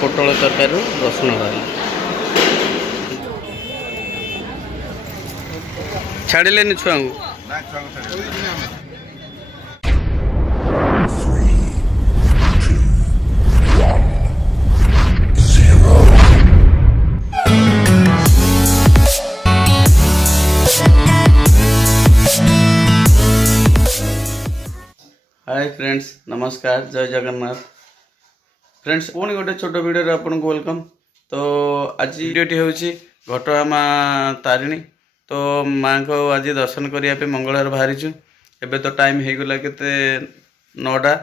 पोटल तरकारी रसुण बाहर छाड़िले छुआ हाय फ्रेंड्स नमस्कार जय जगन्नाथ फ्रेंड्स पुणी गोटे छोट वीडियो आपन को वेलकम। तो आज वीडियोटी हूँ घटगाँ माँ तारिणी। तो माँ को आज दर्शन करने मंगलवार बाहरी एबे तो टाइम हो गला के 9टा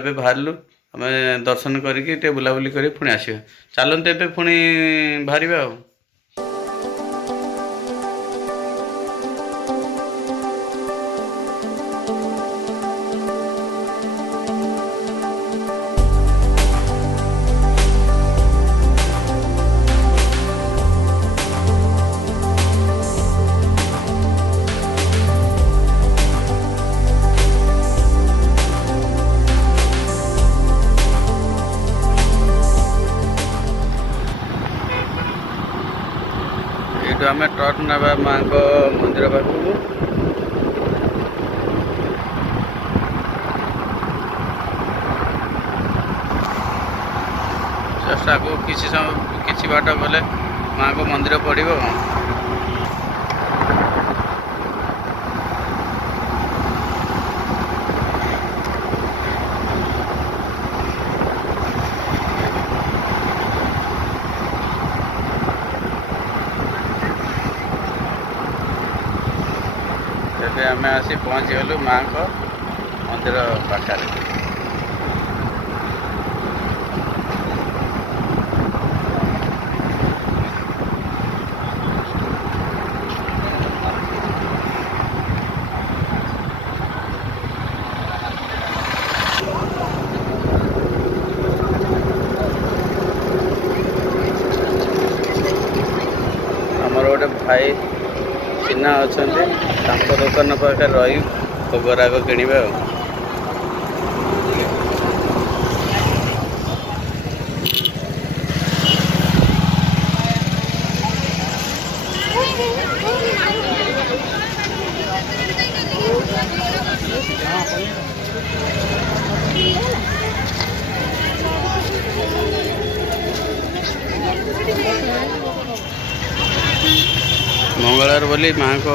एबे बाहरलु आम दर्शन करके बुलाबुली कर पुणी आसवा चलते एबे पुणी बाहर आ ये आम ट्रक नवा माँ को मंदिर पाखक जस्ट आगे किसी समय किसी बाट गले माँ को मंदिर पड़ो। आम आसी पहुँची गलु माँ को मंदिर पाखे। आमर गोटे भाई चिन्हा अच्छा दुकान पाखे रही भोगराग किणवा। मंगलवार बोली माँ को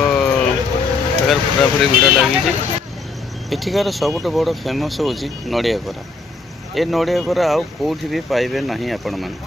पूरा पूरी भिड़ लगी। एठिकार सबुठ बड़ फेमस हूँ नड़िया कोरा। ये नड़िया कोरा आउ कौटी भी पाइबे नहीं आपण मैंने।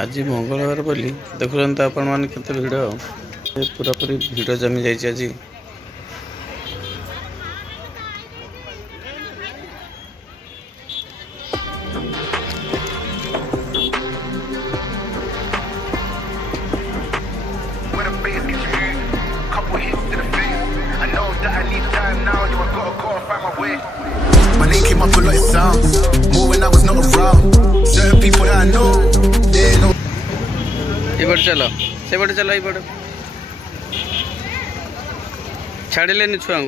आज मंगलवार बोली देखुं आपण मैंने केते भिड़ पूरा पूरी भिड़ जमी जाइए। आज My name came up a lot of sounds, more when I was not around. Certain people that I know, they know. ये चलो से बड़े चलो ये बड़े छाड़िले छुआ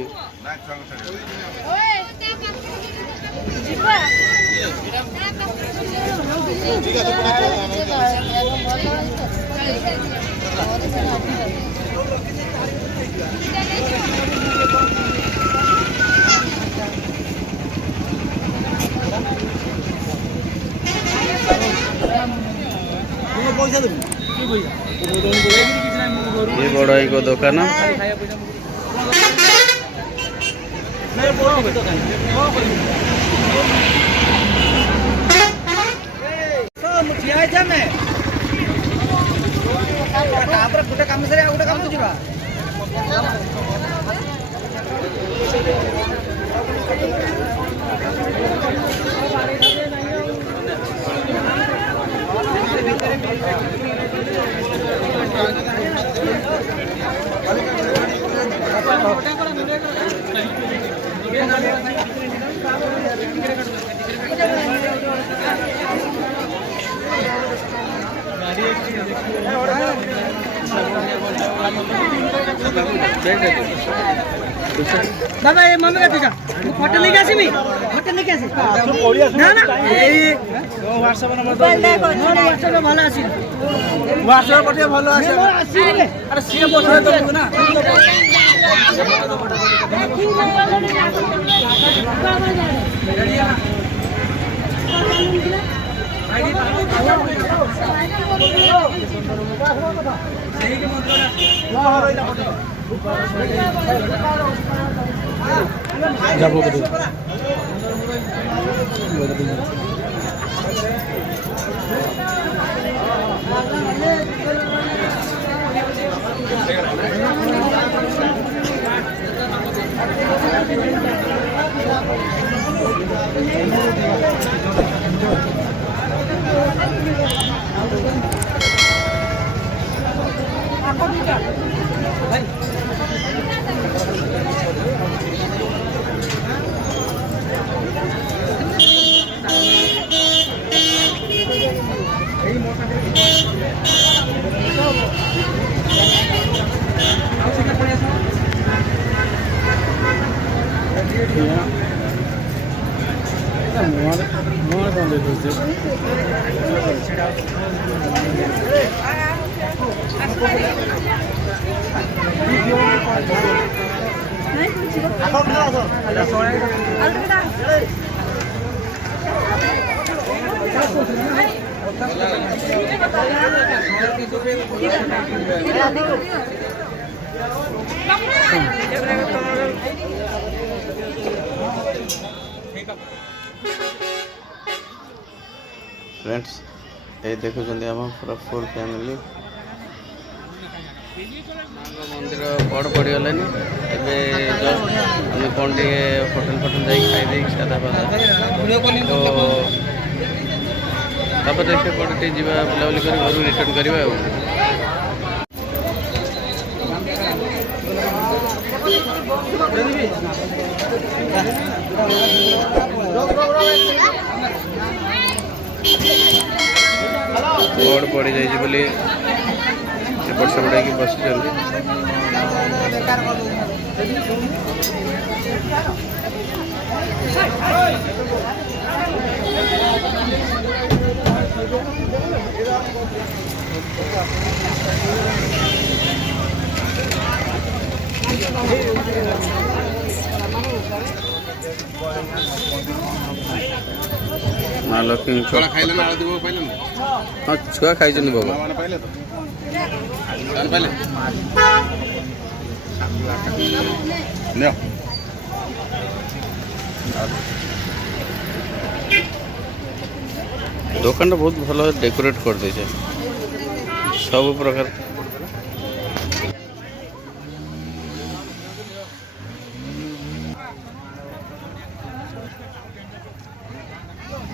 ये बड़ भाई को दुकान गोटे कम से गोटे कम जा दादा ये मम्मी का तुझा फोटो लेके आसमी फोटो लेके आसी ना ना ए व्हाट्सएप नंबर दो व्हाट्सएप में भलो आसी व्हाट्सएप पर भलो आसी अरे सीए बोल तो ना फ्रेंड्स ये देखुं पूरा फुल फैमिली मंदिर बड़ पड़गलानी एवं कौन टे होटेल फोटेल जा खाई सादा फादा तो देखिए कौन टे जा बुलाबुली कर घर रिटर्न करवा बोर्ड पड़ जाइए एपट सेपट हो बस माँ लक्ष्मी छुआ खाइले ना आलती पाइले ना हाँ छुआ खाई बाबा माने पाइले तो पाइले ले दुकान बहुत भल डेकोरेट कर दे सब प्रकार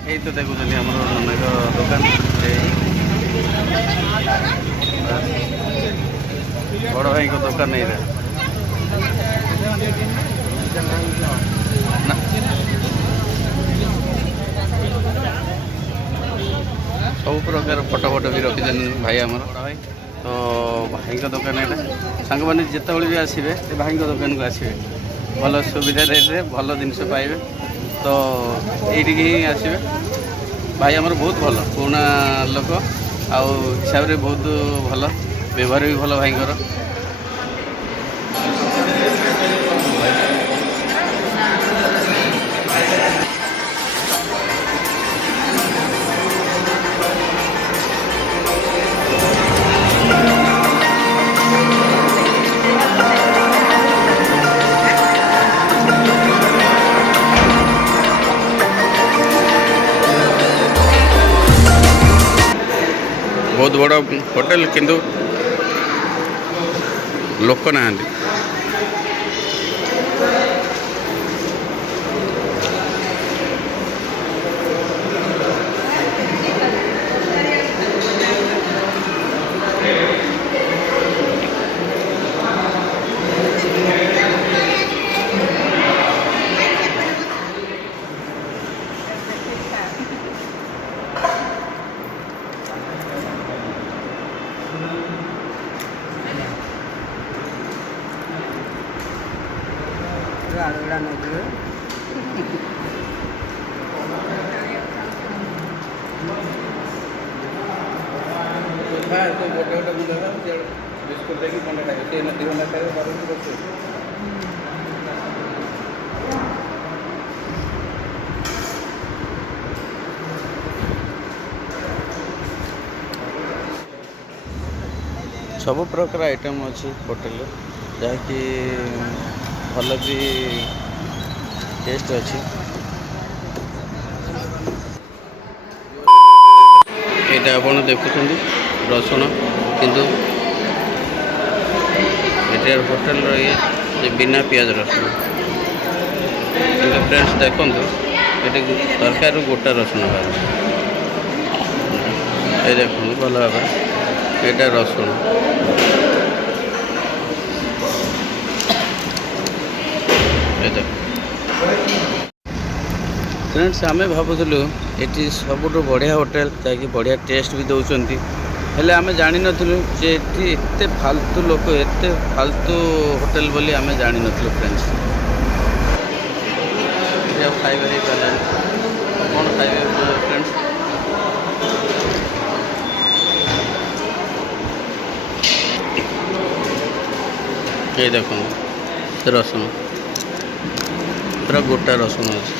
यही तो देखुं अनेक दुकान बड़ भाई को दुकान नहीं सब प्रकार फटो फटो भी रखी भाई आमर भाई तो भाई का दुकान यहाँ सांग मैंने जिते भी आसवे भाई दुकान को आसवे भल सुविधा रेट्रे भल जिनस पाइबे तो ये ही आसवे भाई आमर बहुत भल पुराना लोक आउ हिसाब से बहुत भल व्यवहार भी भल भाई बहुत बड़ होटेल किंतु लोक ना बिस्कुट देखिए पंडा सब प्रकार आइटम अच्छी होटेल जहाँकि भल भी टेस्ट अच्छी ये आप देखुं रसुण किंतु ये होटेल ये बिना पियाज रसुण फ्रेंड्स देखो ये तरकारी गोटा रसुण बाहर ये देखो भल भाव ये रसुण फ्रेंड्स आम भावुलु ये सबुठ बढ़िया होटेल जहाँकि बढ़िया टेस्ट भी दौरान हेले आम जानी नथिलु जे एते फालतू लोक एते फालतू होटेल बोली आम जानी नथिलु फ्रेंड्स ये खाइबा ही कला कौन खाइबे फ्रेंड्स ये देखो रसुण पूरा गोटा रसुण अच्छे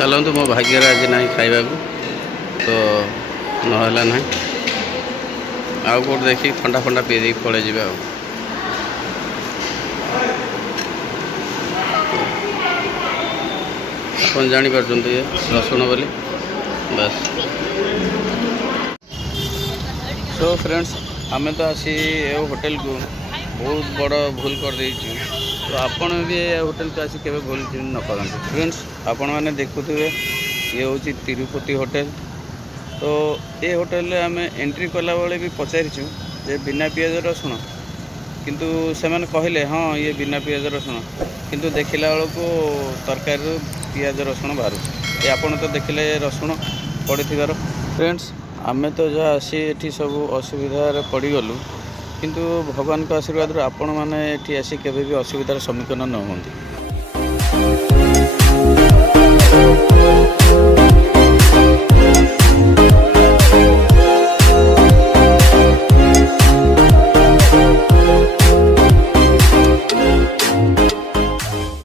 चलतु मो भाग्य आज ना खाइबा तो नहला ना आउ कौट देखिए ठंडा फंडा पी दे पड़े जा आप जापर ये रसुण बोली बस सो फ्रेंड्स आम तो आसी ए होटेल को बहुत बड़ भूल कर देचु तो आपण भी ए होटेल को आसी केवे भूल न करते फ्रेंड्स आपण मैंने देखुए ये हूँ तिरुपति होटेल तो ये होटेल आम एंट्री कला बेले भी पचारिचु जे बिना पियाज रसुण किंतु से मैंने कहले हाँ ये बिना पियाज रसुण किंतु देखला बेलू तरकारी पियाज रसुण बाहर ये आपण तो देखिले रसुण पड़ी फ्रेंड्स आम तो जहाँ आसी ये सब असुविधार पड़गलु किंतु भगवान का आशीर्वाद आपण मैंने ये आसी केवे भी असुविधार सम्मुखीन न होती।